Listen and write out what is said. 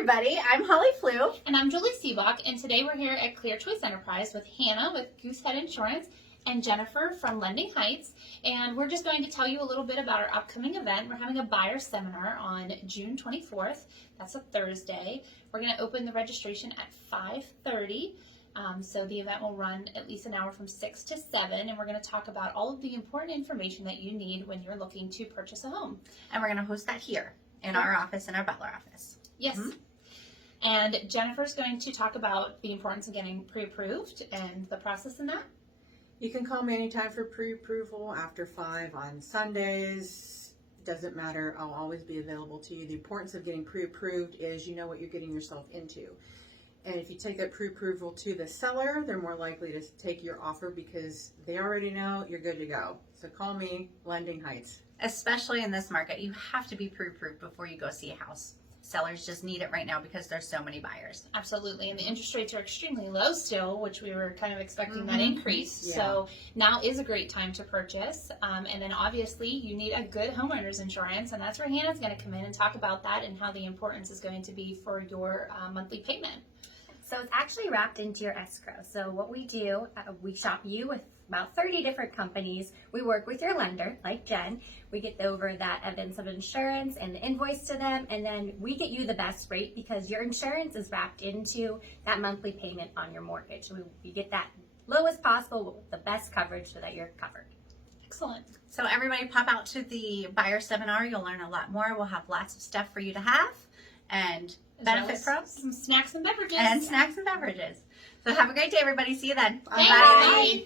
everybody, I'm Holly Flew. And I'm Julie Seabach, and today we're here at Clear Choice Enterprise with Hannah with Goosehead Insurance and Jennifer from Lending Heights. And we're just going to tell you a little bit about our upcoming event. We're having a buyer seminar on June 24th. That's a Thursday. We're going to open the registration at 5:30. So the event will run at least an hour from 6 to 7, and we're going to talk about all of the important information that you need when you're looking to purchase a home. And we're going to host that here in our office, in our Butler office. Yes. Mm-hmm. And Jennifer's going to talk about the importance of getting pre-approved and the process in that. You can call me anytime for pre-approval after 5 on Sundays. Doesn't matter. I'll always be available to you. The importance of getting pre-approved is you know what you're getting yourself into. And if you take that pre-approval to the seller, they're more likely to take your offer because they already know you're good to go. So call me, Lending Heights. Especially in this market, you have to be pre-approved before you go see a house. Sellers just need it right now because there's so many buyers. Absolutely, and the interest rates are extremely low still, which we were kind of expecting that increase. Yeah. So now is a great time to purchase. And then obviously you need a good homeowners insurance, and that's where Hannah's going to come in and talk about that and how the importance is going to be for your monthly payment. So it's actually wrapped into your escrow. So what we do, we shop you with about 30 different companies. We work with your lender, like Jen. We get over that evidence of insurance and the invoice to them, and then we get you the best rate because your insurance is wrapped into that monthly payment on your mortgage. So we get that lowest possible with the best coverage so that you're covered. Excellent. So everybody pop out to the buyer seminar. You'll learn a lot more. We'll have lots of stuff for you to have and benefit from. Some snacks and beverages. And snacks and beverages. So have a great day, everybody. See you then. Bye. Bye.